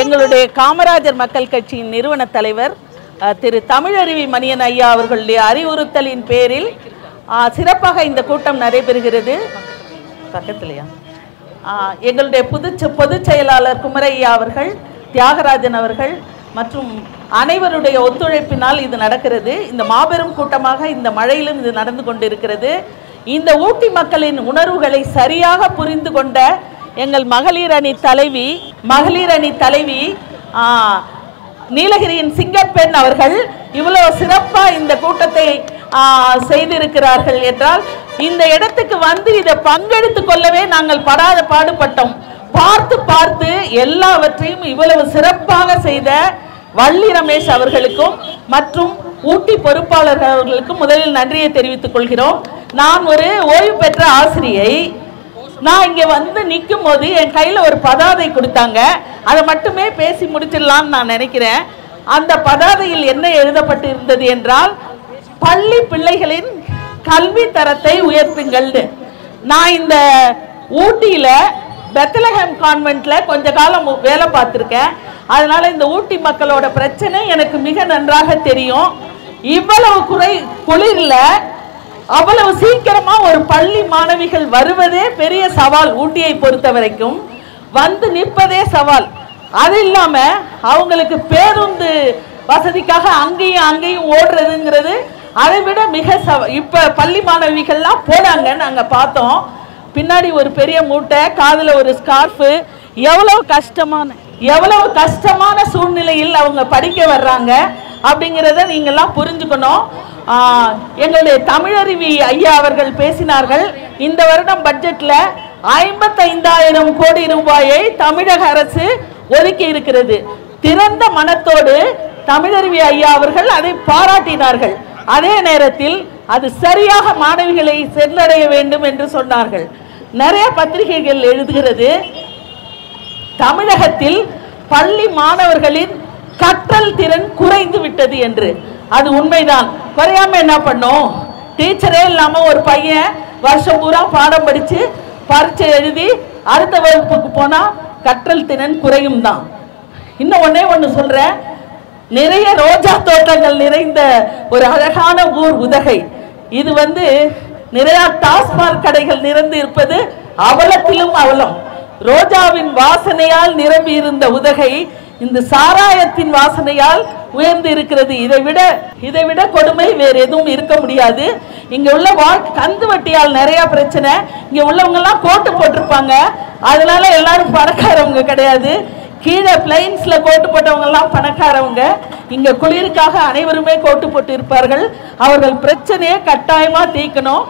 எங்களுடைய காமராஜர் மக்கள் கட்சியின் நிறுவன தலைவர் திரு தமிழருவி மணியன் ஐயா அவர்களுடைய அறிவுறுத்தலின் பேரில் சிறப்பாக இந்த கூட்டம் நடைபெறுகிறது. பக்கத்துலையா எங்களுடைய பொதுச் செயலாளர் குமரையா அவர்கள், தியாகராஜன் அவர்கள் மற்றும் அனைவருடைய ஒத்துழைப்பினால் இது நடக்கிறது. இந்த மாபெரும் கூட்டமாக இந்த மழையிலும் இது நடந்து கொண்டிருக்கிறது. இந்த ஊட்டி மக்களின் உணர்வுகளை சரியாக புரிந்து கொண்ட எங்கள் மகளிர் அணி தலைவி நீலகிரியின் சிங்கப்பெண் அவர்கள் இவ்வளவு சிறப்பாக இந்த கூட்டத்தை செய்திருக்கிறார்கள் என்றால், இந்த இடத்துக்கு வந்து இதை பங்கெடுத்துக் கொள்ளவே நாங்கள் படாத பாடுபட்டோம். பார்த்து எல்லாவற்றையும் இவ்வளவு சிறப்பாக செய்த வள்ளி ரமேஷ் அவர்களுக்கும் மற்றும் ஊட்டி பொறுப்பாளர்கள் அவர்களுக்கும் முதலில் நன்றியை தெரிவித்துக் கொள்கிறோம். நான் ஒரு ஓய்வு பெற்ற ஆசிரியை. நான் இங்கே வந்து நிற்கும் போது என் கையில் ஒரு பதாதை கொடுத்தாங்க. அதை மட்டுமே பேசி முடிச்சிடலான்னு நான் நினைக்கிறேன். அந்த பதாதையில் என்ன எழுதப்பட்டு இருந்தது என்றால், பள்ளி பிள்ளைகளின் கல்வி தரத்தை உயர்த்துங்கள். நான் இந்த ஊட்டியில பெத்லஹேம் கான்வென்ட்ல கொஞ்ச காலம் வேலை பார்த்திருக்கேன். அதனால இந்த ஊட்டி மக்களோட பிரச்சனை எனக்கு மிக நன்றாக தெரியும். இவ்வளவு குளிர்ல அவ்வளவு சீக்கிரமா ஒரு பள்ளி மாணவிகள் வருவதே பெரிய சவால். ஊட்டியை பொறுத்த வரைக்கும் வந்து நிற்பதே சவால். அது இல்லாம அவங்களுக்கு பேருந்து வசதிக்காக அங்கேயும் ஓடுறதுங்கிறது அதை விட மிக இப்ப பள்ளி மாணவிகள்லாம் போனாங்க. நாங்க பார்த்தோம். பின்னாடி ஒரு பெரிய மூட்டை, காதுல ஒரு ஸ்கார்ஃபு. எவ்வளவு கஷ்டமான சூழ்நிலையில் அவங்க படிக்க வர்றாங்க அப்படிங்கிறத நீங்கள்லாம் புரிஞ்சுக்கணும். எங்களுடைய தமிழருவி ஐயா அவர்கள் பேசினார்கள். இந்த வருடம் பட்ஜெட்ல 55,000 கோடி ரூபாயை தமிழக அரசு ஒதுக்கி இருக்கிறது. திறந்த மனத்தோடு தமிழருவி ஐயா அவர்கள் அதை பாராட்டினார்கள். அதே நேரத்தில் அது சரியாக மாணவிகளை சென்றடைய வேண்டும் என்று சொன்னார்கள். நிறைய பத்திரிகைகள் எழுதுகிறது, தமிழகத்தில் பள்ளி மாணவர்களின் கற்றல் திறன் குறைந்து விட்டது என்று. அது உண்மைதான். குறையாம என்ன பண்ணோம்? டீச்சரே இல்லாம ஒரு பையன் வருஷம் பூரா பாடம் படிச்சு பரீட்சை எழுதி அடுத்த வகுப்புக்கு போனா கற்றல் திறன் குறையும் தான். இன்னும் ஒண்ணு சொல்றேன். நிறைய ரோஜா தோட்டங்கள் நிறைந்த ஒரு அழகான ஊர் உதகை. இது நிறைய டாஸ்மாக் கடைகள் நிறைந்து இருப்பது அவலத்திலும் அவலம். ரோஜாவின் வாசனையால் நிரம்பி இருந்த உதகை இந்த சாராயத்தின் வாசனையால் உயர்ந்து இருக்கிறது. இதை விட கொடுமை வேறு எதுவும் இருக்க முடியாது. இங்க உள்ள கந்து வட்டியால் நிறைய பிரச்சனை. இங்க உள்ளவங்க எல்லாம் கோட்டு போட்டிருப்பாங்க. அதனால எல்லாரும் பணக்காரவங்க கிடையாது. கீழே பிளைன்ஸ்ல கோட்டு போட்டவங்க எல்லாம் பணக்காரவங்க. இங்க குளிருக்காக அனைவருமே கோட்டு போட்டு இருப்பார்கள். அவர்கள் பிரச்சனையை கட்டாயமா தீர்க்கணும்.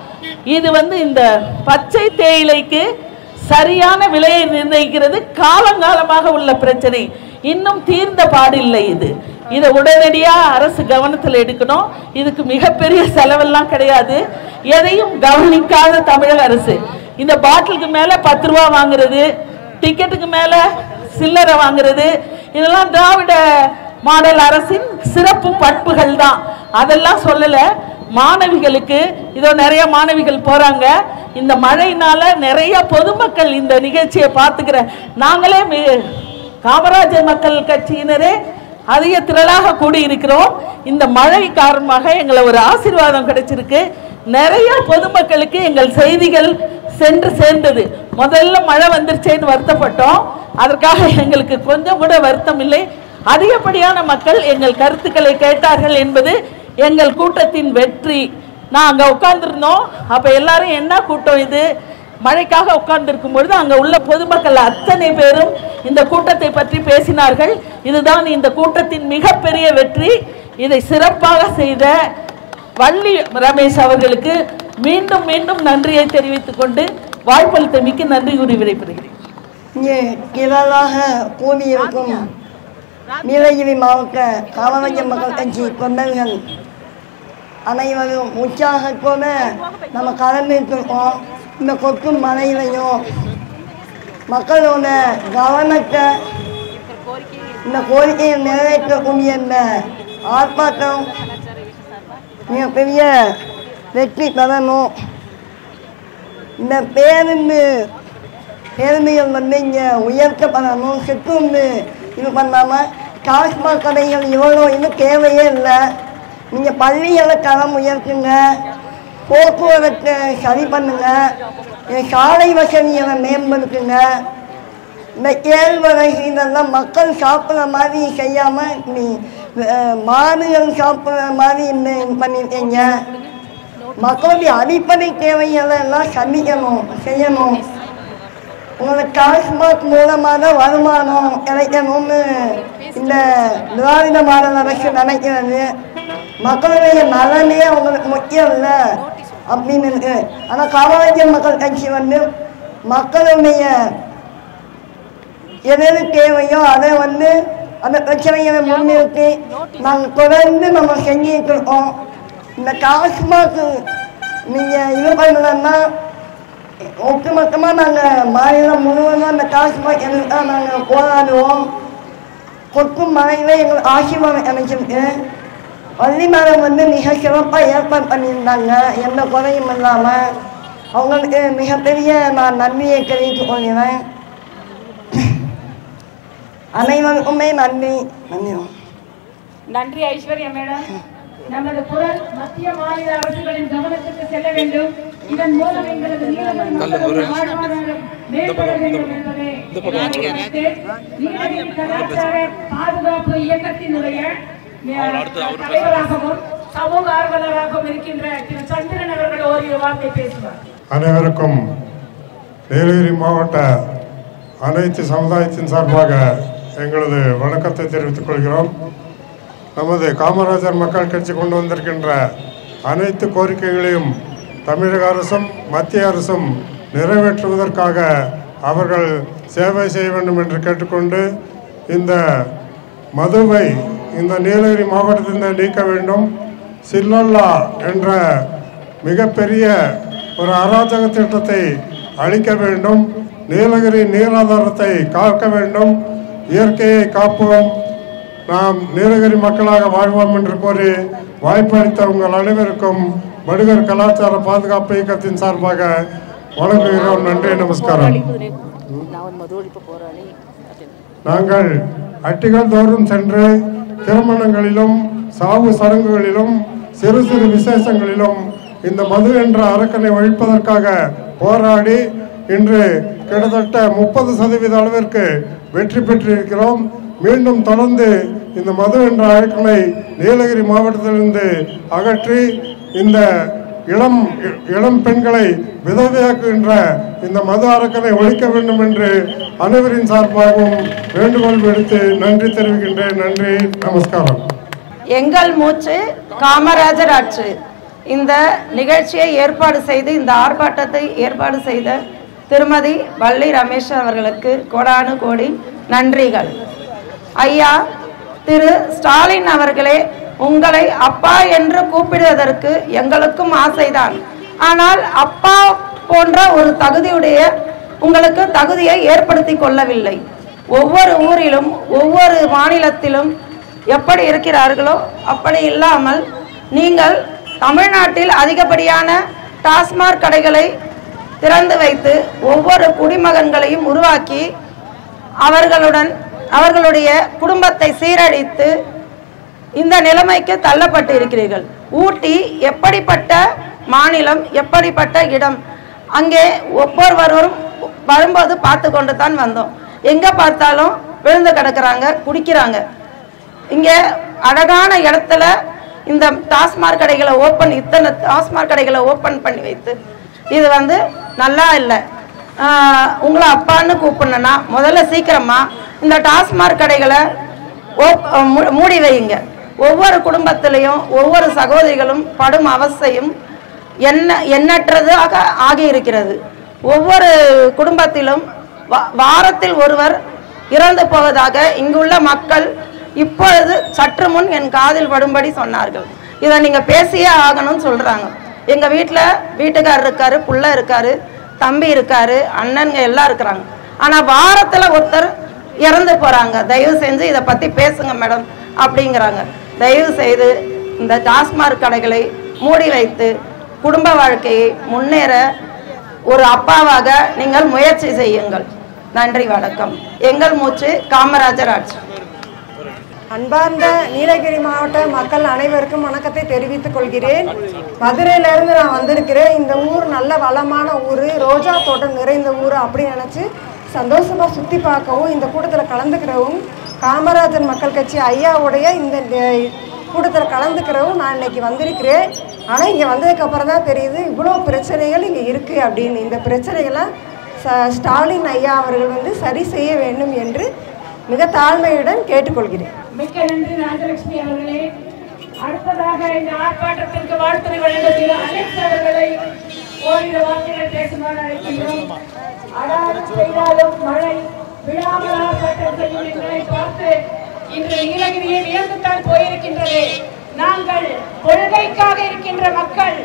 இது இந்த பச்சை தேயிலைக்கு சரியான விலையை நிர்ணயிக்கிறது காலங்காலமாக உள்ள பிரச்சனை. இன்னும் தீர்ந்த பாடில்லை. இதை உடனடியா அரசு கவனத்தில் எடுக்கணும். இதுக்கு மிகப்பெரிய செலவெல்லாம் கிடையாது. எதையும் கவனிக்காத தமிழக அரசு இந்த பாட்டிலுக்கு மேல 10 ரூபா வாங்குறது, டிக்கெட்டுக்கு மேல சில்லறை வாங்குறது, இதெல்லாம் திராவிட மாடல் அரசின் சிறப்பு பண்புகள் தான். அதெல்லாம் சொல்லல. மாணவிகளுக்கு இதோ நிறைய மாணவிகள் போறாங்க. இந்த மழையினால நிறைய பொதுமக்கள் இந்த நிகழ்ச்சியை பார்த்துக்கிற நாங்களே காமராஜர் மக்கள் கட்சியினரே அதிக திரளாக கூடியிருக்கிறோம். இந்த மழை காரணமாக எங்களை ஒரு ஆசீர்வாதம் கிடைச்சிருக்கு. நிறைய பொதுமக்களுக்கு எங்கள் செய்திகள் சென்று சேர்ந்தது. முதல்ல மழை வந்துருச்சேன்னு வருத்தப்பட்டோம். அதற்காக எங்களுக்கு கொஞ்சம் கூட வருத்தம் இல்லை. அதிகப்படியான மக்கள் எங்கள் கருத்துக்களை கேட்டார்கள் என்பது எங்கள் கூட்டத்தின் வெற்றி. நான் அங்கே உட்கார்ந்துருந்தோம். அப்போ எல்லாரும் என்ன கூட்டம் இது, மழைக்காக உட்கார்ந்திருக்கும் பொழுது அங்கே உள்ள பொதுமக்கள் அத்தனை பேரும் இந்த கூட்டத்தை பற்றி பேசினார்கள். இதுதான் இந்த கூட்டத்தின் மிகப்பெரிய வெற்றி. இதை சிறப்பாக செய்த வள்ளி ரமேஷ் அவர்களுக்கு மீண்டும் மீண்டும் நன்றியை தெரிவித்துக் கொண்டு வாய்ப்பளித்தமைக்கு நன்றி கூறி விடைபெறுகிறேன். இங்கே திரளாக கூடியிருக்கும் நீலகிரி மாவட்ட காமராஜர் மக்கள் கட்சி தொண்டர்கள் அனைவரும் உற்சாகத்தோட நம்ம கலந்துருக்கோம். இந்த கொட்டும் மழையிலையும் மக்களோட கவனத்தை இந்த கோரிக்கையை நிறைவேற்றக்கூடிய இந்த ஆர்ப்பாட்டம் மிகப்பெரிய வெற்றி பெறணும். இந்த பேருந்து பேருந்துகள் வந்து இங்கே உயர்த்தப்படணும். சிற்றுந்து இது பண்ணாமல் டாஸ்மாக் கடைகள் இவ்வளோ இது தேவையே இல்லை. நீங்கள் பள்ளிகளை தரம் உயர்த்துங்க, போக்குவரத்தை சரி பண்ணுங்க, சாலை வசதிகளை மேம்படுத்துங்க. இந்த கேழ்வரகு இதெல்லாம் மக்கள் சாப்பிட்ற மாதிரி செய்யாமல் நீ மாடுகள் சாப்பிட்ற மாதிரி இந்த பண்ணியிருக்கீங்க. மக்களுடைய அடிப்படை தேவைகளை எல்லாம் சந்திக்கணும், செய்யணும். உங்களுக்கு டாஸ்மாக் மூலமாக தான் வருமானம் கிடைக்கணும்னு இந்த திராவிட மாடல் அரசு நினைக்கிறது. மக்களுடைய நலனே அவங்களுக்கு முக்கியம் இல்லை அப்படின்னு இருக்கு. ஆனால் காமராஜர் மக்கள் கட்சி வந்து மக்களுடைய எது தேவையோ அதை வந்து அந்த பிரச்சனைகளை முன்னிறுத்தி நாங்கள் தொடர்ந்து நம்ம செஞ்சுட்டு இருக்கோம். இந்த டாஸ்மாக் நீங்கள் இது பண்ணலன்னா ஒட்டுமொத்தமாக நாங்கள் மாநிலம் முழுவதும் அந்த டாஸ்மாக் எதுக்காக நாங்கள் போராடுவோம். கொக்கும் மழையில எங்களுக்கு ஆசீர்வாதம் அமைச்சிருக்கு. பள்ளி மேடம் வந்து மிக சிறப்பாக ஏற்பாடு பண்ணியிருந்தாங்க, எந்த குறையும் இல்லாமல். அவங்களுக்கு மிகப்பெரிய நான் நன்றியை தெரிவித்துக் கொள்கிறேன். அனைவருக்குமே நன்றி. நன்றி ஐஸ்வர்யா மேடம். நமது குரல் மத்திய மாநில அரசுகளின் கவனத்துக்கு செல்ல வேண்டும். இதன் மூலம் எங்களது நீலகிரி மக்களின் வாழ்வாதாரம் மேம்பட வேண்டும் என்பதே நீலகிரி கலாச்சார பாதுகாப்பு இயக்கத்தினுடைய தலைவராகவும் சமூக ஆர்வலராகவும் இருக்கின்ற திரு சந்திரன் அவர்கள் ஓரிரு வார்த்தை பேசுவார். அனைவருக்கும் நீலகிரி மாவட்ட அனைத்து சமுதாயத்தின் சார்பாக எங்களது வணக்கத்தை தெரிவித்துக் கொள்கிறோம். நமது காமராஜர் மக்கள் கட்சி கொண்டு வந்திருக்கின்ற அனைத்து கோரிக்கைகளையும் தமிழக அரசும் மத்திய அரசும் நிறைவேற்றுவதற்காக அவர்கள் சேவை செய்ய வேண்டும் என்று கேட்டுக்கொண்டு இந்த மதுவை இந்த நீலகிரி மாவட்டத்தில் நீக்க வேண்டும். சில்லல்லா என்ற மிகப்பெரிய ஒரு அராஜக திட்டத்தை அழிக்க வேண்டும். நீலகிரி நீராதாரத்தை காக்க வேண்டும். இயற்கையை காப்போம், நாம் நீலகிரி மக்களாக வாழ்வோம் என்று கூறி வாய்ப்பளித்த உங்கள் அனைவருக்கும் வடுகர் கலாச்சார பாதுகாப்பு இயக்கத்தின் சார்பாக வழங்குகிறோம். நன்றி, நமஸ்காரம். நாங்கள் அட்டிகள் தோறும் சென்று திருமணங்களிலும் சாவு சடங்குகளிலும் சிறு சிறு விசேஷங்களிலும் இந்த மது என்ற அரக்கனை ஒழிப்பதற்காக போராடி இன்று கிட்டத்தட்ட 30% அளவிற்கு வெற்றி பெற்றிருக்கிறோம். மீண்டும் தொடர்ந்து இந்த மது என்ற அரக்கனை நீலகிரி மாவட்டத்திலிருந்து அகற்றி இந்த இளம் பெண்களை விதவையாக்குகின்ற இந்த மது அரக்கனை ஒழிக்க வேண்டும் என்று அனைவரின் சார்பாகவும் வேண்டுகோள் விடுத்து நன்றி தெரிவிக்கின்றேன். நன்றி, நமஸ்காரம். எங்கள் மூச்சு காமராஜர் ஆட்சி. இந்த நிகழ்ச்சியை ஏற்பாடு செய்து இந்த ஆர்ப்பாட்டத்தை ஏற்பாடு செய்த திருமதி வள்ளி ரமேஷ் அவர்களுக்கு கோடானு கோடி நன்றிகள். ஐயா திரு ஸ்டாலின் அவர்களே, உங்களை அப்பா என்று கூப்பிடுவதற்கு எங்களுக்கும் ஆசைதான். ஆனால் அப்பா போன்ற ஒரு தகுதியுடைய உங்களுக்கு தகுதியை ஏற்படுத்தி கொள்ளவில்லை. ஒவ்வொரு ஊரிலும் ஒவ்வொரு மாநிலத்திலும் எப்படி இருக்கிறார்களோ அப்படி இல்லாமல் நீங்கள் தமிழ்நாட்டில் அதிகப்படியான டாஸ்மாக் கடைகளை திறந்து வைத்து ஒவ்வொரு குடிமகன்களையும் உருவாக்கி அவர்களுடைய குடும்பத்தை சீரழித்து இந்த நிலைமைக்கு தள்ளப்பட்டு இருக்கிறீர்கள். ஊட்டி எப்படிப்பட்ட மாநிலம், எப்படிப்பட்ட இடம். அங்கே ஒவ்வொருவரும் வரும்போது பார்த்து கொண்டு தான் வந்தோம். எங்கே பார்த்தாலும் விழுந்து கிடக்கிறாங்க, குடிக்கிறாங்க. இங்கே அழகான இடத்துல இந்த டாஸ்மாக் கடைகளை இத்தனை டாஸ்மாக் கடைகளை ஓப்பன் பண்ணி வைத்து இது நல்லா இல்லை. உங்களை அப்பான்னு கூப்பிடணுன்னா முதல்ல சீக்கிரமா இந்த டாஸ்மாக் கடைகளை மூடி வையுங்க. ஒவ்வொரு குடும்பத்திலையும் ஒவ்வொரு சகோதரிகளும் படும் அவஸ்தையும் எண்ணற்றதாக ஆகியிருக்கிறது. ஒவ்வொரு குடும்பத்திலும் வாரத்தில் ஒருவர் இறந்து போவதாக இங்குள்ள மக்கள் இப்பொழுது சற்று முன் என் காதில் படும்படி சொன்னார்கள். இதை நீங்கள் பேசியே ஆகணும்னு சொல்கிறாங்க. எங்கள் வீட்டுக்காரர் இருக்காரு, புள்ள இருக்காரு, தம்பி இருக்காரு, அண்ணன்ங்க எல்லாம் இருக்கிறாங்க. ஆனால் வாரத்தில் ஒருத்தர் இறந்து போகிறாங்க. தயவு செஞ்சு இதை பற்றி பேசுங்க மேடம் அப்படிங்கிறாங்க. தயவு செய்து இந்த டாஸ்மாக் கடைகளை மூடி வைத்து குடும்ப வாழ்க்கையை முன்னேற ஒரு அப்பாவாக நீங்கள் முயற்சி செய்யுங்கள். நன்றி, வணக்கம். எங்கள் மூச்சு, காமராஜர் ஆட்சி. அன்பார்ந்த நீலகிரி மாவட்ட மக்கள் அனைவருக்கும் வணக்கத்தை தெரிவித்துக் கொள்கிறேன். மதுரையிலிருந்து நான் வந்திருக்கிறேன். இந்த ஊர் நல்ல வளமான ஊர், ரோஜா தோட்டம் நிறைந்த ஊர் அப்படின்னு நினச்சி சந்தோஷமாக சுற்றி பார்க்கவும் இந்த கூட்டத்தில் கலந்துக்கிறவும் காமராஜர் மக்கள் கட்சி ஐயாவுடைய இந்த கூட்டத்தில் கலந்துக்கிறவும் நான் இன்னைக்கு வந்திருக்கிறேன். ஆனால் இங்கே வந்ததுக்கப்புறம் தான் தெரியுது இவ்வளோ பிரச்சனைகள் இங்கே இருக்குது அப்படின்னு. இந்த பிரச்சனைகள்லாம் ஸ்டாலின் ஐயா அவர்கள் சரி செய்ய வேண்டும் என்று மிக தாழ்மையுடன் கேட்டுக்கொள்கிறேன். மிக்க நன்றி ராஜலட்சுமி அவர்களே. அடுத்ததாக இந்த ஆர்ப்பாட்டத்திற்கு வாழ்த்துறை வழங்குகிற அலெக்ஸ் அவர்களை ஓரிரு வார்த்தைகள் பேசுமாறு அழைக்கின்றோம். அடாது செய்தாலும் மழை விழாமல் ஆர்ப்பாட்டம் செய்யும் எங்களை பார்த்து இன்று நீலகிரியை வியந்துத்தான் போயிருக்கின்றது. நாங்கள் கொள்கைக்காக இருக்கின்ற மக்கள்,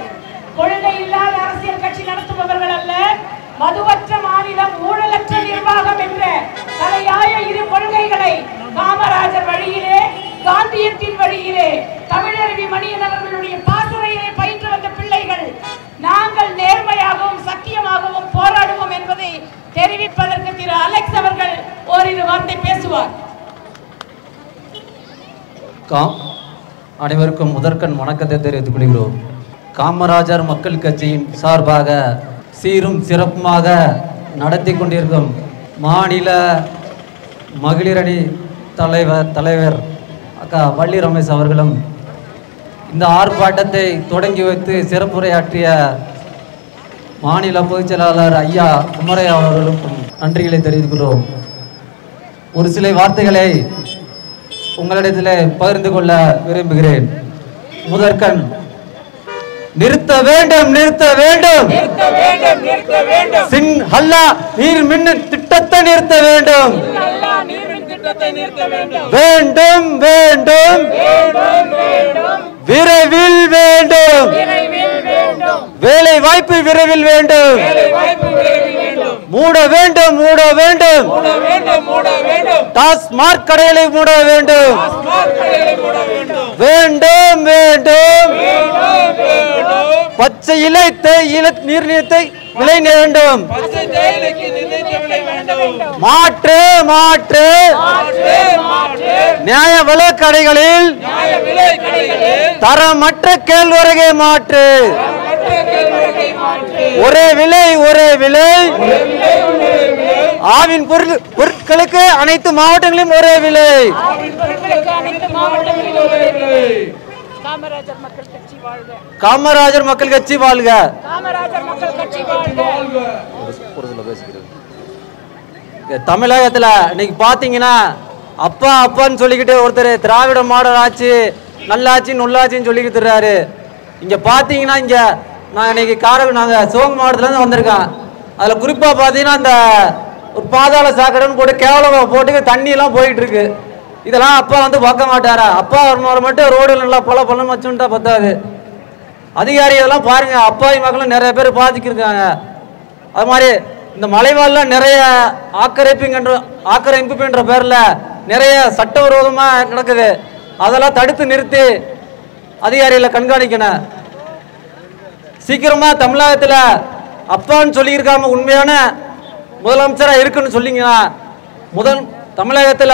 கொள்கை இல்லாத அரசியல் கட்சி நடத்துபவர்கள் அல்ல. மதுவற்ற மாநிலம், ஊழலற்ற நிர்வாகம் என்ற தலையாய இரு கொள்கைகளை காமராஜர் வழியிலே, காந்தியத்தின் வழியிலே, தமிழருவி மணியன் அவர்களுடைய பாசறையிலே பயின்று வந்த பிள்ளைகள் நாங்கள் நேர்மையாகவும் சத்தியமாகவும் போராடுவோம் என்பதை தெரிவிப்பதற்கு திரு அலெக்ஸ் அவர்கள் ஓரிரு வார்த்தை பேசுவார். அனைவருக்கும் முதற்கண் வணக்கத்தை தெரிவித்துக் கொள்கிறோம். காமராஜர் மக்கள் கட்சியின் சார்பாக சீரும் சிறப்புமாக நடத்தி கொண்டிருக்கும் மாநில மகளிரணி தலைவர் அக்கா வள்ளி ரமேஷ் அவர்களும் இந்த ஆர்ப்பாட்டத்தை தொடங்கி வைத்து சிறப்புரையாற்றிய மாநில பொதுச் செயலாளர் ஐயா குமரையா அவர்களுக்கும் நன்றிகளை தெரிவிக்கிறோம். ஒரு சில வார்த்தைகளை உங்களிடத்தில் பகிர்ந்து கொள்ள விரும்புகிறேன். முதற்கண் நிறுத்த வேண்டும், நிறுத்த வேண்டும், சின் ஹல்லா நீர் மின் திட்டத்தை நிறுத்த வேண்டும், வேண்டும் வேண்டும், விரைவில் வேண்டும், வேலை வாய்ப்பு விரைவில் வேண்டும், மூட வேண்டும், மூட வேண்டும், டாஸ்மாக் கடைகளை மூட வேண்டும், வேண்டும் வேண்டும், பச்சை இலை நீர்நிலத்தை விலை வேண்டும், மாற்று மாற்று நியாய விலை கடைகளில் தரமற்ற கேழ்வரகை மாற்று, ஒரே விலை ஒரே விலை, ஆவின் பொருட்களுக்கு அனைத்து மாவட்டங்களிலும் ஒரே விலை. காமராஜர் மக்கள் கட்சி வாழ்க. தமிழகத்துல இன்னைக்கு பாத்தீங்கன்னா அப்பா அப்பான்னு சொல்லிக்கிட்டு ஒருத்தர் திராவிட மாடல் ஆட்சி, நல்லாட்சி நொல்லாட்சின்னு சொல்லிக்கிட்டு இருக்காரு. இங்க பாத்தீங்கன்னா இங்க நான் இன்னைக்கு நாங்க சிவகங்கை மாவட்டத்துல இருந்து வந்திருக்கேன். அதுல குறிப்பா பாத்தீங்கன்னா இந்த ஒரு பாதாள சாக்கடைன்னு போட்டு கேவலமா போட்டு தண்ணி எல்லாம் போயிட்டு இருக்கு. இதெல்லாம் அப்பா பார்க்க மாட்டாரா? அப்பா வருமானம் மட்டும் ரோடு நல்லா பல வச்சுட்டா பத்தாது. அதிகாரிகள் பாருங்க, அப்பாவி மக்களும் நிறைய பேர் பாதிக்கிருக்காங்க. அது மாதிரி இந்த மலைவாழ்லாம் நிறைய ஆக்கிரமிப்பு என்ற பேர்ல நிறைய சட்டவிரோதமா நடக்குது. அதெல்லாம் தடுத்து நிறுத்தி அதிகாரிகளை கண்காணிக்கணும். சீக்கிரமா தமிழகத்துல அப்பான்னு சொல்லியிருக்காம உண்மையான முதலமைச்சரா இருக்குன்னு சொல்லிங்கன்னா தமிழகத்துல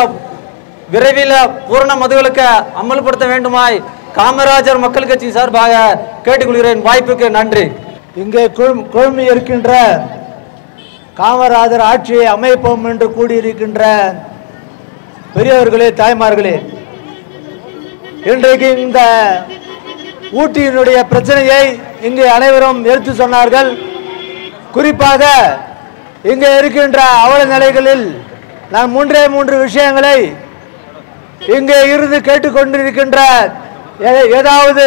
விரைவில் பூரண மதுவிலக்கை அமல்படுத்த வேண்டுமாய் காமராஜர் மக்கள் கட்சி சார்பாக கேட்டுக்கொள்கிறேன். வாய்ப்புக்கு நன்றி. இங்கே குழுமி இருக்கின்ற காமராஜர் ஆட்சியை அமைப்போம் என்று கூடியிருக்கின்ற பெரியவர்களே, தாய்மார்களே, இன்றைக்கு இந்த ஊட்டியினுடைய பிரச்சனையை இங்கே அனைவரும் எடுத்து சொன்னார்கள். குறிப்பாக இங்கே இருக்கின்ற அவல நிலைகளில் நான் மூன்று விஷயங்களை இங்கே இருந்து கேட்டுக்கொண்டிருக்கின்ற ஏதாவது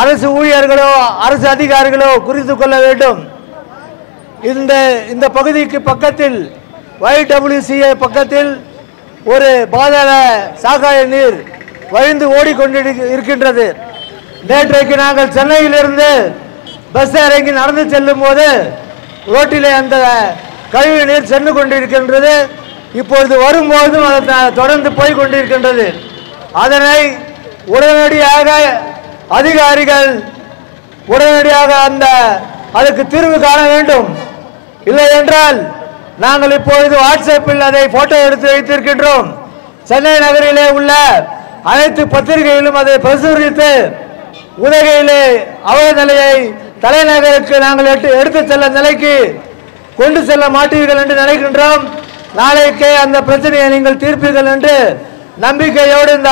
அரசு ஊழியர்களோ அரசு அதிகாரிகளோ குறித்து கொள்ள வேண்டும். இந்த பகுதிக்கு பக்கத்தில் YWCA பக்கத்தில் ஒரு பாதாள சாகாய நீர் வழிந்து ஓடிக்கொண்டு இருக்கின்றது. நேற்றைக்கு நாங்கள் சென்னையிலிருந்து பஸ் இறங்கி நடந்து செல்லும் போது ரோட்டிலே அந்த கழிவு நீர் சென்று கொண்டிருக்கின்றது. இப்பொழுது வரும்போதும் தொடர்ந்து போய் கொண்டிருக்கின்றது. அதனை உடனடியாக அதிகாரிகள் உடனடியாக அந்த அதுக்கு தீர்வு காண வேண்டும். இல்லை என்றால் நாங்கள் இப்பொழுது வாட்ஸ்அப்பில் அதை போட்டோ எடுத்து வைத்திருக்கின்றோம். சென்னை நகரிலே உள்ள அனைத்து பத்திரிகைகளிலும் அதை பிரசுரித்து உதகையிலே அவல நிலையை தலைநகருக்கு நாங்கள் எடுத்து செல்ல நிலைக்கு கொண்டு செல்ல மாட்டீர்கள் என்று நினைக்கின்றோம். நாளைக்கே அந்த பிரச்சனையை நீங்கள் தீர்ப்பீர்கள் என்று நம்பிக்கையோடு இந்த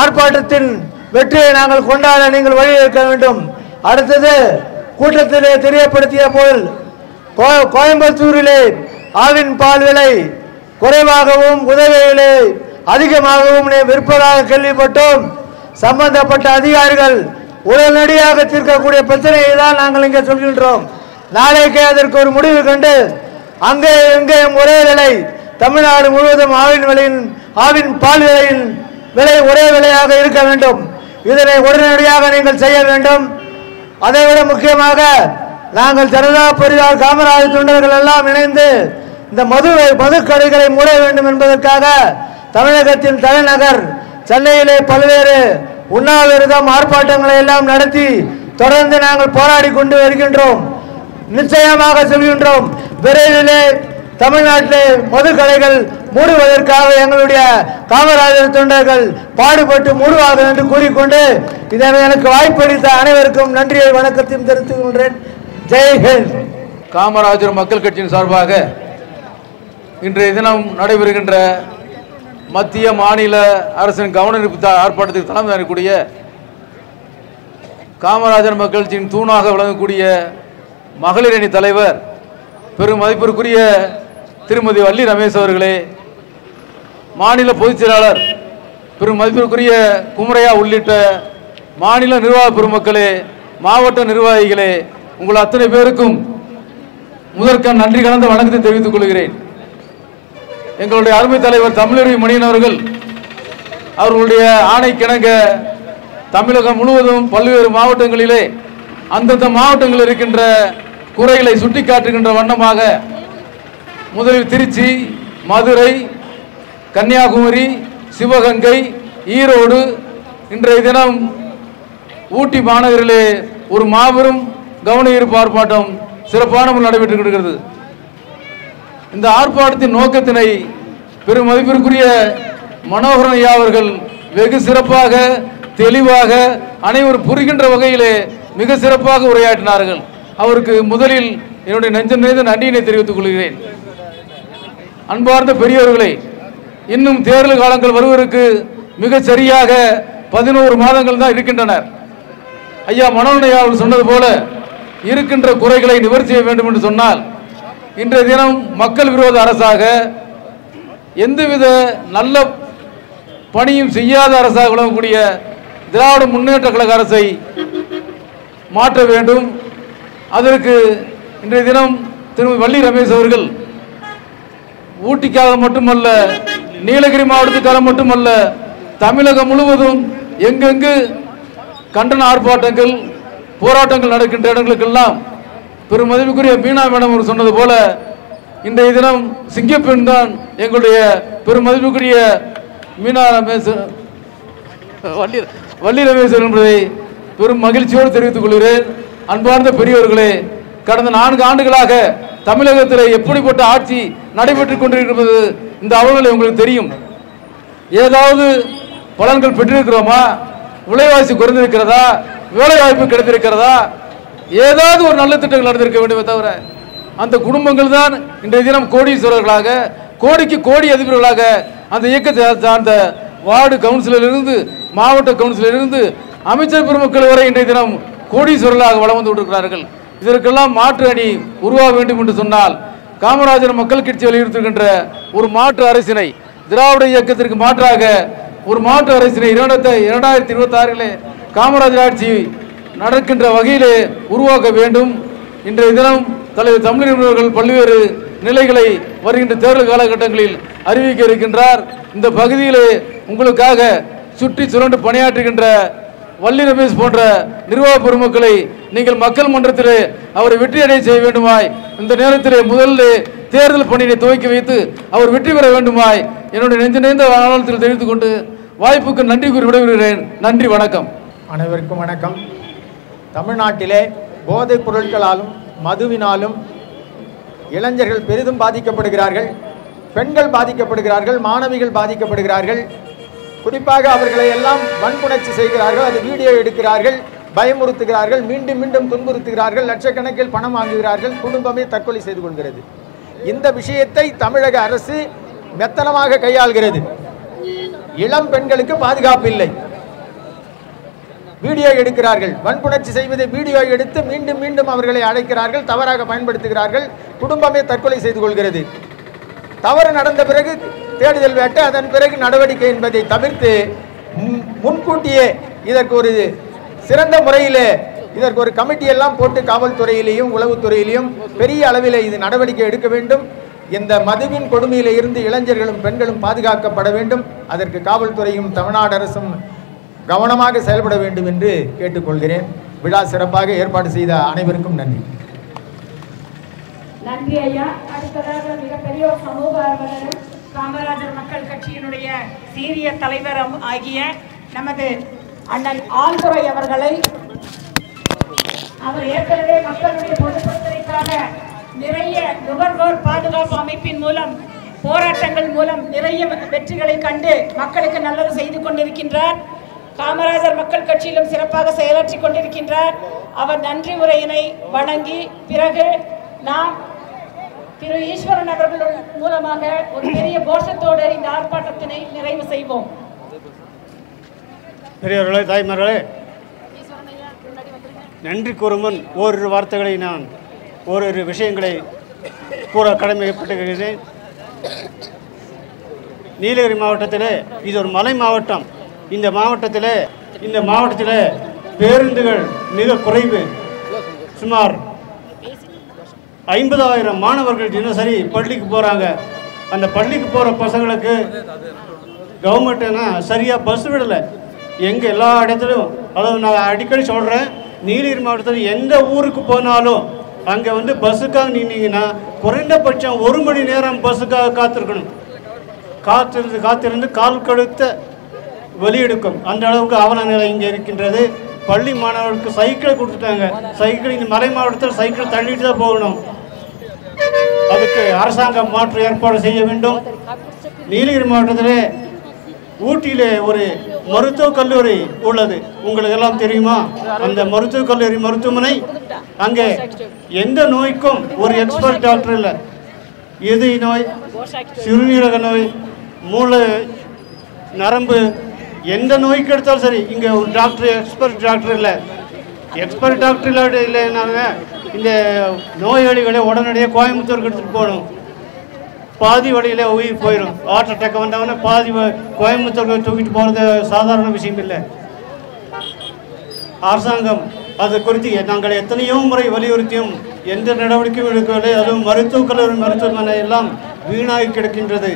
ஆர்ப்பாட்டத்தின் வெற்றியை நாங்கள் கொண்டாட நீங்கள் வழியெடுக்க வேண்டும். அடுத்தது கூட்டத்திலே தெரியப்படுத்திய போல் கோயம்புத்தூரிலே ஆவின் பால் விலை குறைவாகவும் உதகையிலே அதிகமாகவும் விற்பதாக கேள்விப்பட்டோம். சம்பந்தப்பட்ட அதிகாரிகள் உடனடியாக தீர்க்கக்கூடிய பிரச்சனையை தான் நாங்கள் இங்கே சொல்கின்றோம். நாளைக்கே அதற்கு ஒரு முடிவு கண்டு அங்கே எங்கேயும் ஒரே விலை, தமிழ்நாடு முழுவதும் ஆவின் பால் விலையின் விலை ஒரே விலையாக இருக்க வேண்டும். இதனை உடனடியாக நீங்கள் செய்ய வேண்டும். அதைவிட முக்கியமாக நாங்கள் ஜனதா பரிவார் காமராஜர் தொண்டர்கள் எல்லாம் இணைந்து இந்த மதுக்கடைகளை மூட வேண்டும் என்பதற்காக தமிழகத்தின் தலைநகர் சென்னையிலே பல்வேறு உண்ணாவிரதம் ஆர்ப்பாட்டங்களை எல்லாம் நடத்தி தொடர்ந்து நாங்கள் போராடி கொண்டு வருகின்றோம். நிச்சயமாக சொல்கின்றோம், விரைவிலே தமிழ்நாட்டிலே மதுக்கடைகள் மூடுவதற்காக எங்களுடைய காமராஜர் தொண்டர்கள் பாடுபட்டு மூடுவார்கள் என்று கூறிக்கொண்டு இதனை எனக்கு வாய்ப்பளித்த அனைவருக்கும் நன்றியை வணக்கத்தையும் தெரிவித்துக் கொள்கிறேன். ஜெய்ஹிந்த். காமராஜர் மக்கள் கட்சியின் சார்பாக இன்றைய தினம் நடைபெறுகின்ற மத்திய மாநில அரசின் கவனஈர்ப்பு ஆர்ப்பாட்டத்திற்கு தலைமை தாங்கக்கூடிய காமராஜர் மக்கள் கட்சியின் தூணாக விளங்கக்கூடிய மகளிர் அணி தலைவர் பெரும் மதிப்பிற்குரிய திருமதி வள்ளி ரமேஷ் அவர்களே, மாநில பொதுச் செயலாளர் பெரும் மதிப்பிற்குரிய குமரையா உள்ளிட்ட மாநில நிர்வாக பெருமக்களே, மாவட்ட நிர்வாகிகளே, உங்கள் அத்தனை பேருக்கும் முதற்கண் நன்றி கலந்த வணக்கத்தை தெரிவித்துக் கொள்கிறேன். எங்களுடைய அருமை தலைவர் தமிழறி மணியன் அவர்கள் அவர்களுடைய ஆணைக்கிணங்க தமிழகம் முழுவதும் பல்வேறு மாவட்டங்களிலே அந்தந்த மாவட்டங்களில் இருக்கின்ற குறைகளை சுட்டிக்காட்டுகின்ற வண்ணமாக முதலில் திருச்சி, மதுரை, கன்னியாகுமரி, சிவகங்கை, ஈரோடு, இன்றைய தினம் ஊட்டி மாநகரிலே ஒரு மாபெரும் கவனஈர்ப்பு ஆர்ப்பாட்டம் சிறப்பான முறையில் நடைபெற்று கொண்டிருக்கிறது. இந்த ஆர்ப்பாட்டத்தின் நோக்கத்தினை பெரும் மதிப்பிற்குரிய மனோகரன் ஐயா அவர்கள் வெகு சிறப்பாக தெளிவாக அனைவரும் புரிகின்ற வகையிலே மிக சிறப்பாக உரையாற்றினார்கள். அவருக்கு முதலில் என்னுடைய நெஞ்சம் நிறைந்த நன்றியினை தெரிவித்துக் கொள்கிறேன். அன்பார்ந்த பெரியவர்களே, இன்னும் தேர்தல் காலங்கள் வருவதற்கு மிக சரியாக 11 மாதங்கள் தான் இருக்கின்றனர். ஐயா மனோகரன் ஐயா அவர்கள் சொன்னது போல இருக்கின்ற குறைகளை நிவர்த்தி செய்ய வேண்டும் என்று சொன்னால் இன்றைய தினம் மக்கள் விரோத அரசாக எந்தவித நல்ல பணியும் செய்யாத அரசாக விளங்கக்கூடிய திராவிட முன்னேற்ற கழக அரசை மாற்ற வேண்டும். அதற்கு இன்றைய தினம் திருமதி வள்ளி ரமேஷ் அவர்கள் ஊட்டிக்காக மட்டுமல்ல, நீலகிரி மாவட்டத்துக்காக மட்டுமல்ல, தமிழகம் முழுவதும் எங்கெங்கு கண்டன ஆர்ப்பாட்டங்கள் போராட்டங்கள் நடக்கின்ற இடங்களுக்கெல்லாம் பெரும் மதிப்புக்குரிய மீனா மேடம் அவர் சொன்னது போல இன்றைய தினம் சிங்கப்பெண் தான் எங்களுடைய பெரும் மதிப்புக்குரிய மீனா ரமேஷ் வள்ளி ரமேஷ் என்பதை பெரும் மகிழ்ச்சியோடு தெரிவித்துக் கொள்கிறேன். அன்பார்ந்த பெரியவர்களே, கடந்த 4 ஆண்டுகளாக தமிழகத்தில் எப்படிப்பட்ட ஆட்சி நடைபெற்றுக் கொண்டிருக்கிறது இந்த அவலநிலை உங்களுக்கு தெரியும். ஏதாவது பலன்கள் பெற்றிருக்கிறோமா? விலைவாசி குறைந்திருக்கிறதா? வேலை வாய்ப்பு கிடைத்திருக்கிறதா? ஏதாவது ஒரு நல்ல திட்டங்கள் நடந்திருக்க வேண்டுமே தவிர அந்த குடும்பங்கள் தான் இன்றைய தினம் கோடீஸ்வரர்களாக, கோடிக்கு கோடி அதிபர்களாக அந்த இயக்கத்தை சார்ந்த வார்டு கவுன்சிலரிலிருந்து மாவட்ட கவுன்சிலரிலிருந்து அமைச்சர் பெருமக்கள் வரை இன்றைய தினம் கோடீஸ்வரர்களாக வளம் வந்து கொண்டிருக்கிறார்கள். இதற்கெல்லாம் மாற்று அணி உருவாக வேண்டும் என்று சொன்னால் காமராஜர் மக்கள் கட்சி வலியுறுத்துகின்ற ஒரு மாற்று அரசினை, திராவிட இயக்கத்திற்கு மாற்றாக ஒரு மாற்று அரசினை 2026 காமராஜர் ஆட்சி நடக்கின்ற வகையிலே உருவாக்க வேண்டும். இன்றைய தினம் தலைவர் தமிழர்கள் பல்வேறு நிலைகளை வருகின்ற தேர்தல் காலகட்டங்களில் அறிவிக்க இருக்கின்றார். இந்த பகுதியிலே உங்களுக்காக சுற்றி சுரண்டு பணியாற்றுகின்ற வள்ளி ரமேஷ் போன்ற நிர்வாக பெருமக்களை நீங்கள் மக்கள் மன்றத்திலே அவரை வெற்றியடைய செய்ய வேண்டுமாய் இந்த நேரத்திலே முதலிலே தேர்தல் பணியை துவக்கி வைத்து அவர் வெற்றி பெற வேண்டுமாய் என்னுடைய நெஞ்ச நிறைந்த ஆழத்தில் தெரிவித்துக் கொண்டு வாய்ப்புக்கு நன்றி கூறி விடைபெறுகிறேன். நன்றி, வணக்கம். அனைவருக்கும் வணக்கம். தமிழ்நாட்டிலே போதைப் பொருட்களாலும் மதுவினாலும் இளைஞர்கள் பெரிதும் பாதிக்கப்படுகிறார்கள், பெண்கள் பாதிக்கப்படுகிறார்கள், மாணவிகள் பாதிக்கப்படுகிறார்கள். குறிப்பாக அவர்களை எல்லாம் வன்புணர்ச்சி செய்கிறார்கள், அது வீடியோ எடுக்கிறார்கள், பயமுறுத்துகிறார்கள், மீண்டும் மீண்டும் துன்புறுத்துகிறார்கள், லட்சக்கணக்கில் பணம் வாங்குகிறார்கள், குடும்பமே தற்கொலை செய்து கொள்கிறது. இந்த விஷயத்தை தமிழக அரசு மெத்தனமாக கையாள்கிறது. இளம் பெண்களுக்கு பாதுகாப்பு இல்லை. வீடியோ எடுக்கிறார்கள், வன்புணர்ச்சி செய்வதை வீடியோ எடுத்து மீண்டும் மீண்டும் அவர்களை அழைக்கிறார்கள், தவறாக பயன்படுத்துகிறார்கள், குடும்பமே தற்கொலை செய்து கொள்கிறது. தவறு நடந்த பிறகு தேடுதல் வேட்டை, அதன் பிறகு நடவடிக்கை என்பதை தவிர்த்து முன்கூட்டியே இதற்கு ஒரு சிறந்த முறையில் இதற்கு ஒரு கமிட்டி எல்லாம் போட்டு காவல்துறையிலையும் உளவுத்துறையிலையும் பெரிய அளவில் இது நடவடிக்கை எடுக்க வேண்டும். இந்த மதுவின் கொடுமையில இருந்து இளைஞர்களும் பெண்களும் பாதுகாக்கப்பட வேண்டும். அதற்கு காவல்துறையும் தமிழ்நாடு அரசும் கவனமாக செயல்பட வேண்டும் என்று கேட்டுக்கொள்கிறேன். விழா சிறப்பாக ஏற்பாடு செய்த அனைவருக்கும் நன்றி. நன்றி ஐயா. அடுத்ததாக மிகப்பெரிய ஒரு சமூக ஆர்வலரும் காமராஜர் மக்கள் கட்சியினுடைய சீரிய தலைவரும் ஆகிய நமது அண்ணன் ஆல்துரை அவர்களை, அவர் ஏற்கனவே மக்களுடைய பொதுப்பணிக்காக நிறைய நுகர்வோர் பாதுகாப்பு அமைப்பின் மூலம் போராட்டங்கள் மூலம் நிறைய வெற்றிகளை கண்டு மக்களுக்கு நல்லது செய்து கொண்டிருக்கின்றார். காமராஜர் மக்கள் கட்சியிலும் சிறப்பாக செயலாற்றி கொண்டிருக்கின்றார். அவர் நன்றி உரையினை வழங்கி பிறகு நாம் திரு ஈஸ்வரன் அவர்கள் மூலமாக ஒரு பெரிய கோஷத்தோடு இந்த ஆர்ப்பாட்டத்தினை நிறைவு செய்வோம். பெரியவர்களே, தாய்மார்களே, நன்றி கூறும் முன் ஓரிரு வார்த்தைகளை நான் ஓரிரு விஷயங்களை கூற கடமைப்பட்டிருக்கிறேன். நீலகிரி மாவட்டத்திலே இது ஒரு மலை மாவட்டம். இந்த மாவட்டத்தில் பேருந்துகள் மிக குறைவு. சுமார் 50,000 மாணவர்கள் தினசரி பள்ளிக்கு போகிறாங்க. அந்த பள்ளிக்கு போகிற பசங்களுக்கு கவர்மெண்ட்னா சரியாக பஸ் விடலை. எங்கே எல்லா இடத்துலையும், அதாவது நான் அடிக்கடி சொல்கிறேன், நீலகிரி மாவட்டத்தில் எந்த ஊருக்கு போனாலும் அங்கே வந்து பஸ்ஸுக்காக நின்னீங்கன்னா குறைந்தபட்சம் 1 மணி நேரம் பஸ்ஸுக்காக காத்திருக்கணும். காத்திருந்து கால் கழுத்த வெளியெடுக்கும் அந்த அளவுக்கு அவல நிலை இங்கே இருக்கின்றது. பள்ளி மாணவர்களுக்கு சைக்கிளை கொடுத்துட்டாங்க. சைக்கிள் இந்த மலை மாவட்டத்தில் சைக்கிள் தள்ளிட்டு தான் போகணும். அதுக்கு அரசாங்கம் மாற்று ஏற்பாடு செய்ய வேண்டும். நீலகிரி மாவட்டத்திலே ஊட்டியிலே ஒரு மருத்துவக் கல்லூரி உள்ளது, உங்களுக்கு எல்லாம் தெரியுமா? அந்த மருத்துவக் கல்லூரி மருத்துவமனை, அங்கே எந்த நோய்க்கும் ஒரு எக்ஸ்பர்ட் டாக்டர் இல்லை. இதய நோய், சிறுநீரக நோய், மூளை நரம்பு, எந்த நோய்க்கு எடுத்தாலும் சரி இங்கே ஒரு டாக்டர் எக்ஸ்பர்ட் டாக்டர் இல்லை. எக்ஸ்பர்ட் டாக்டர் இல்லைன்னாங்க இந்த நோயாளிகளை உடனடியாக கோயம்புத்தூருக்கு எடுத்துகிட்டு போகணும். பாதி வழியில் உயிர் போயிடும். ஹார்ட் அட்டாக் வந்தவொடனே பாதி கோயம்புத்தூருக்கு தூக்கிட்டு போகிறது சாதாரண விஷயம் இல்லை. அரசாங்கம் அது குறித்து நாங்கள் எத்தனையோ முறை வலியுறுத்தியும் எந்த நடவடிக்கையும் எடுக்கவில்லை. அதுவும் மருத்துவக் கல்லூரி மருத்துவமனை எல்லாம் வீணாகி கிடக்கின்றது.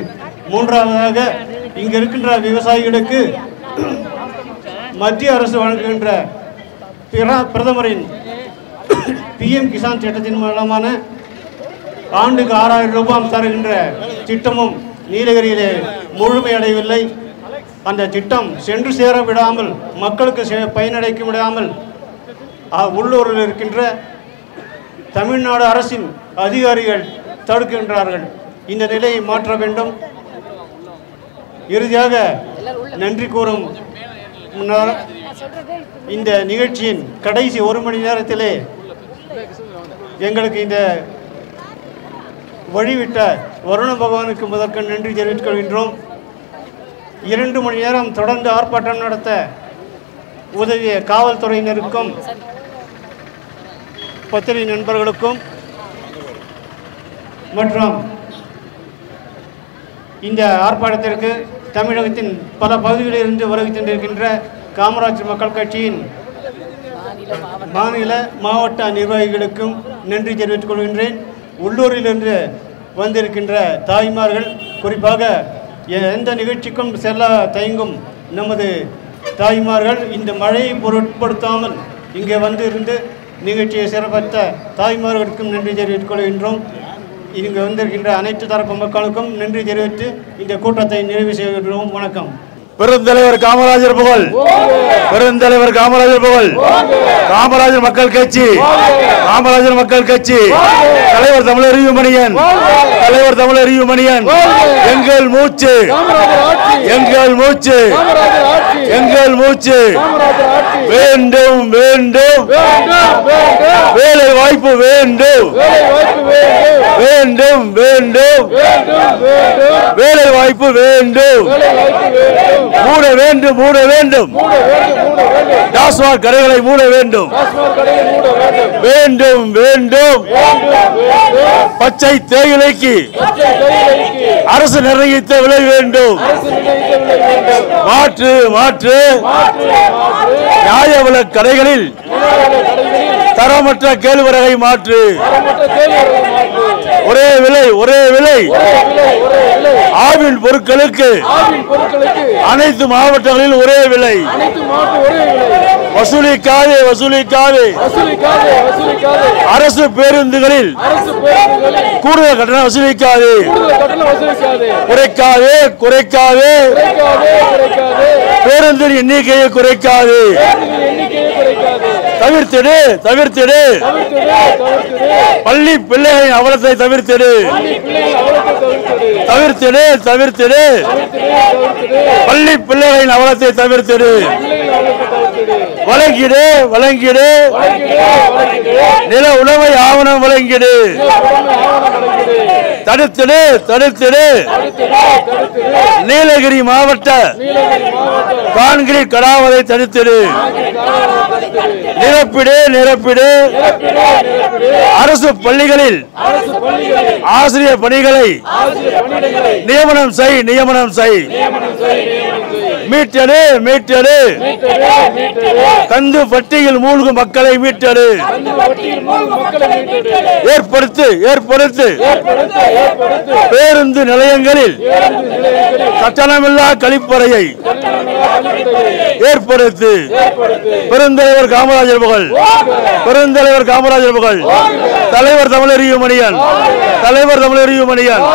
மூன்றாவதாக இங்கே இருக்கின்ற விவசாயிகளுக்கு மத்திய அரசு வழங்குகின்ற பிரதமரின் PM கிசான் திட்டத்தின் மூலமான ஆண்டுக்கு 6,000 ரூபாய் தருகின்ற திட்டமும் நீலகிரியிலே முழுமையடையவில்லை. அந்த திட்டம் சென்று சேர விடாமல், மக்களுக்கு பயனடைக்க விடாமல் உள்ளூரில் இருக்கின்ற தமிழ்நாடு அரசின் அதிகாரிகள் தடுக்கின்றார்கள். இந்த நிலையை மாற்ற வேண்டும். இறுதியாக நன்றி கூறும் முன்னர் இந்த நிகழ்ச்சியின் கடைசி 1 மணி நேரத்திலே எங்களுக்கு இந்த வழிவிட்ட வருண பகவானுக்கு முதற்க நன்றி தெரிவித்துக் கொள்கின்றோம். 2 மணி நேரம் தொடர்ந்து ஆர்ப்பாட்டம் நடத்த உதவிய காவல்துறையினருக்கும் பத்திரிகை நண்பர்களுக்கும் மற்றும் இந்த ஆர்ப்பாட்டத்திற்கு தமிழகத்தின் பல பகுதிகளிலிருந்து வருகை தந்திருக்கின்ற காமராஜர் மக்கள் கட்சியின் மாநில மாவட்ட நிர்வாகிகளுக்கும் நன்றி தெரிவித்துக் கொள்கின்றேன். உள்ளூரிலிருந்து வந்திருக்கின்ற தாய்மார்கள், குறிப்பாக எந்த நிகழ்ச்சிக்கும் செல்ல தயங்கும் நமது தாய்மார்கள், இந்த மழையை பொருட்படுத்தாமல் இங்கே வந்திருந்து நிகழ்ச்சியை சிறப்பித்த தாய்மார்களுக்கும் நன்றி தெரிவித்துக் கொள்கின்றோம். இங்கு வந்திருக்கின்ற அனைத்து தரப்பு மக்களுக்கும் நன்றி தெரிவித்து இந்த கூட்டத்தை நிறைவு செய்கின்றோம். வணக்கம். பெருந்தலைவர் காமராஜர் புகழ், பெருந்தலைவர் காமராஜர் புகழ், காமராஜர் மக்கள் கட்சி, காமராஜர் மக்கள் கட்சி, தலைவர் தமிழறிவு மணியன், தலைவர் தமிழறிவு மணியன், எங்கள் மூச்சு, எங்கள் மூச்சு, எங்கள் மூச்சு, வேண்டும் வேண்டும், வேலை வாய்ப்பு வேண்டும், வேண்டும் வேண்டும், வேலை வாய்ப்பு வேண்டும், மூட வேண்டும், மூட வேண்டும், டாஸ்மாக் கடைகளை மூட வேண்டும், வேண்டும் வேண்டும், பச்சை தேயிலைக்கு அரசு நிர்ணயித்த விலை வேண்டும், மாற்று மாற்று, நியாய விலைக் கடைகளில் தரமற்ற கேழ்வரகை மாற்று, ஒரே விலை, ஒரே விலை, ஆவின் பொருட்களுக்கு அனைத்து மாவட்டங்களில் ஒரே விலை, வசூலிக்காதே வசூலிக்காதே, அரசு பேருந்துகளில் கூடுதல் கட்டணம் வசூலிக்காதே, குறைக்காதே குறைக்காதே, பேருந்தின் எண்ணிக்கையை குறைக்காதே, தவிர்த்திடு தவிர்த்திடு, பள்ளி பிள்ளைகளின் அவலத்தை தவிர்த்திடு, தவிர்த்திடு தவிர்த்திடு, பள்ளி பிள்ளைகளின் அவலத்தை தவிர்த்திடு, வழங்கிடு வழங்கிடு, நில உடைமை ஆவணம் வழங்கிடு, தடுத்திடு தடுத்திடு, நீலகிரி மாவட்ட கான்கிரீட் கடாவதை தடுத்திடு, நிரப்பிடு நிரப்பிடு, அரசு பள்ளிகளில் ஆசிரியர் பணிகளை நியமனம் செய் நியமனம் செய், மீட்டெடு மீட்டெடு, கந்து பட்டியில் மூழ்கும் மக்களை மீட்டெடு, ஏற்படுத்து ஏற்படுத்து, பேருந்து நிலையங்களில் கட்டணமில்லா கழிப்பறையை ஏற்படுத்து, பெருந்தலைவர் காமராஜர் புகழ், பெருந்தலைவர் காமராஜர் புகழ், தலைவர் தமிழறிவு மணியன், தலைவர் தமிழறிவு மணியன்,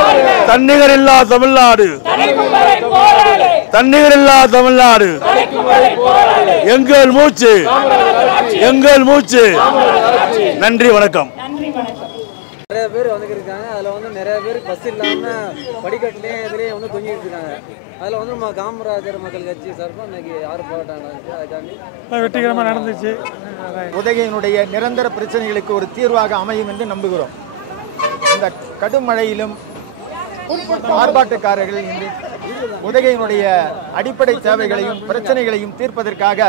தன்னிகர் இல்லா தமிழ்நாடு, தன்னிகர் இல்லா தமிழ்நாடு, எங்கள் மூச்சு, எங்கள் மூச்சு. நன்றி வணக்கம். நிறைய பேர் வந்துருக்காங்க. அதில் வந்து நிறைய பேர் பஸ் இல்லாமல் படிக்கட்டுலேயே இதுலேயே வந்து தொங்கிட்டு இருக்காங்க. அதில் வந்து நம்ம காமராஜர் மக்கள் கட்சி சார்பாக இன்னைக்கு ஆர்ப்பாட்டம் நடந்துச்சு. அதுக்காண்டி வெற்றிகரமாக நடந்துச்சு. உதகையினுடைய நிரந்தர பிரச்சனைகளுக்கு ஒரு தீர்வாக அமையும் என்று நம்புகிறோம். இந்த கடும் மழையிலும் ஆர்ப்பாட்டக்காரர்கள் இன்று உதகையினுடைய அடிப்படை தேவைகளையும் பிரச்சனைகளையும் தீர்ப்பதற்காக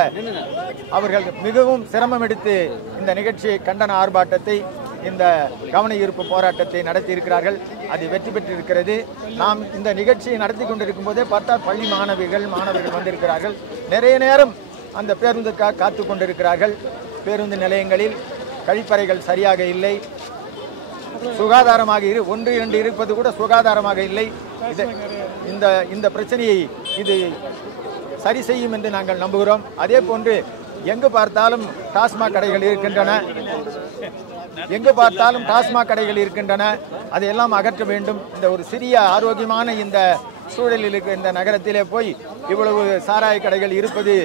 அவர்கள் மிகவும் சிரமம் எடுத்து இந்த நிகழ்ச்சியை, கண்டன ஆர்ப்பாட்டத்தை, இந்த கவன ஈர்ப்பு போராட்டத்தை நடத்தி இருக்கிறார்கள். அது வெற்றி பெற்றிருக்கிறது. நாம் இந்த நிகழ்ச்சியை நடத்தி கொண்டிருக்கும் போதே பார்த்தால் பள்ளி மாணவர்கள் வந்திருக்கிறார்கள். நிறைய நேரம் அந்த பேருந்துக்காக காத்து கொண்டிருக்கிறார்கள். பேருந்து நிலையங்களில் கழிப்பறைகள் சரியாக இல்லை, சுகாதாரமாக 1-2 இருப்பது கூட சுகாதாரமாக இல்லை. இந்த பிரச்சனையை இது சரி செய்யும் என்று நாங்கள் நம்புகிறோம். அதே போன்று எங்கு பார்த்தாலும் டாஸ்மாக் கடைகள் இருக்கின்றன, எங்கு பார்த்தாலும் டாஸ்மாக் கடைகள் இருக்கின்றன. அதையெல்லாம் அகற்ற வேண்டும். இந்த ஒரு சிறிய ஆரோக்கியமான இந்த சூழலில் இருக்கிற இந்த நகரத்திலே போய் இவ்வளவு சாராய கடைகள் இருப்பது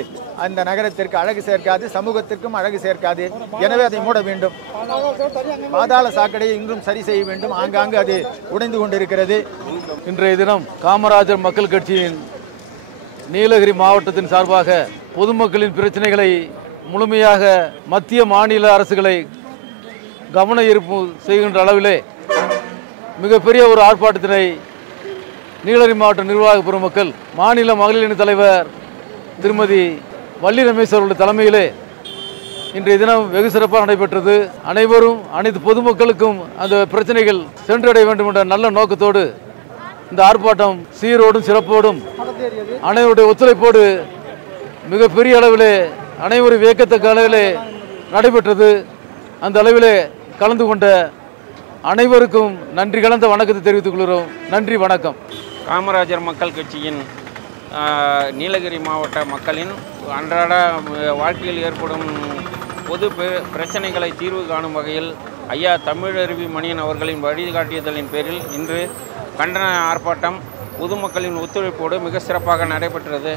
அந்த நகரத்திற்கு அழகு சேர்க்காது, சமூகத்திற்கும் அழகு சேர்க்காது. எனவே அதை மூட வேண்டும். பாதாள சாக்கடையை இன்றும் சரி செய்ய வேண்டும். ஆங்காங்கு அது உடைந்து கொண்டிருக்கிறது. இன்றைய தினம் காமராஜர் மக்கள் கட்சியின் நீலகிரி மாவட்டத்தின் சார்பாக பொதுமக்களின் பிரச்சனைகளை முழுமையாக மத்திய மாநில அரசுகளை கவன ஈர்ப்பு செய்கின்ற அளவிலே மிகப்பெரிய ஒரு ஆர்ப்பாட்டத்தினை நீலகிரி மாவட்ட நிர்வாக பெருமக்கள், மாநில மகளிர் அணி தலைவர் திருமதி வள்ளி ரமேஷ் அவர்களுடைய தலைமையிலே இன்றைய தினம் வெகு சிறப்பாக நடைபெற்றது. அனைவரும், அனைத்து பொதுமக்களுக்கும் அந்த பிரச்சனைகள் சென்றடைய வேண்டும் என்ற நல்ல நோக்கத்தோடு இந்த ஆர்ப்பாட்டம் சீரோடும் சிறப்போடும் அனைவருடைய ஒத்துழைப்போடு மிகப்பெரிய அளவிலே அனைவரும் வியக்கத்தக்க அளவிலே நடைபெற்றது. அந்த அளவிலே கலந்து கொண்ட அனைவருக்கும் நன்றி கலந்த வணக்கத்தை தெரிவித்துக் கொள்கிறோம். நன்றி, வணக்கம். காமராஜர் மக்கள் கட்சியின் நீலகிரி மாவட்ட மக்களின் அன்றாட வாழ்க்கையில் ஏற்படும் பொது பிரச்சனைகளை தீர்வு காணும் வகையில் ஐயா தமிழறிவி மணியன் அவர்களின் வழிகாட்டுதலின் பேரில் இன்று கண்டன ஆர்ப்பாட்டம் பொதுமக்களின் ஒத்துழைப்போடு மிக சிறப்பாக நடைபெற்றது.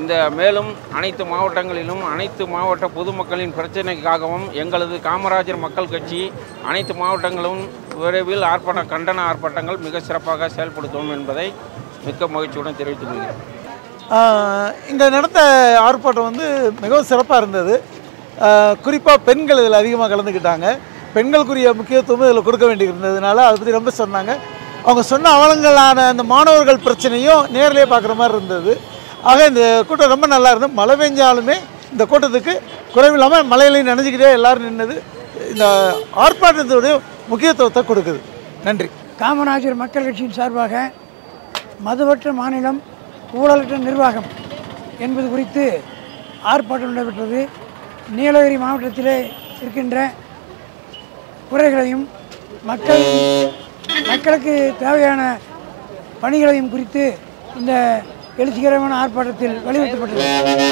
இந்த மேலும் அனைத்து மாவட்டங்களிலும் அனைத்து மாவட்ட பொதுமக்களின் பிரச்சனைக்காகவும் எங்களது காமராஜர் மக்கள் கட்சி அனைத்து மாவட்டங்களும் விரைவில் கண்டன ஆர்ப்பாட்டங்கள் மிக சிறப்பாக செயல்படுத்தும் என்பதை மிக்க மகிழ்ச்சியுடன் தெரிவித்துக் கொள்கிறேன். இங்கே நடந்த ஆர்ப்பாட்டம் மிகவும் சிறப்பாக இருந்தது. குறிப்பாக பெண்கள் இதில் அதிகமாக கலந்துக்கிட்டாங்க. பெண்களுக்குரிய முக்கியத்துவம் இதில் கொடுக்க வேண்டியிருந்ததுனால அதை பற்றி ரொம்ப சொன்னாங்க. அவங்க சொன்ன அவலங்களான அந்த மாணவர்கள் பிரச்சனையும் நேரிலே பார்க்குற மாதிரி இருந்தது. ஆக இந்த கூட்டம் ரொம்ப நல்லா இருந்தது. மழை பெஞ்சாலுமே இந்த கூட்டத்துக்கு குறைவில்லாமல் மழையிலையும் நினைஞ்சிக்கிட்டே எல்லோரும் நின்னது இந்த ஆர்ப்பாட்டத்துடைய முக்கியத்துவத்தை கொடுக்குது. நன்றி. காமராஜர் மக்கள் கட்சியின் சார்பாக மதுவற்ற மாநிலம் ஊழலற்ற நிர்வாகம் என்பது குறித்து ஆர்ப்பாட்டம் நடைபெற்றது. நீலகிரி மாவட்டத்திலே இருக்கின்ற குறைகளையும் மக்களுக்கு தேவையான பணிகளையும் குறித்து இந்த எழுச்சிகரமான ஆர்ப்பாட்டத்தில் வலியுறுத்தப்பட்டது.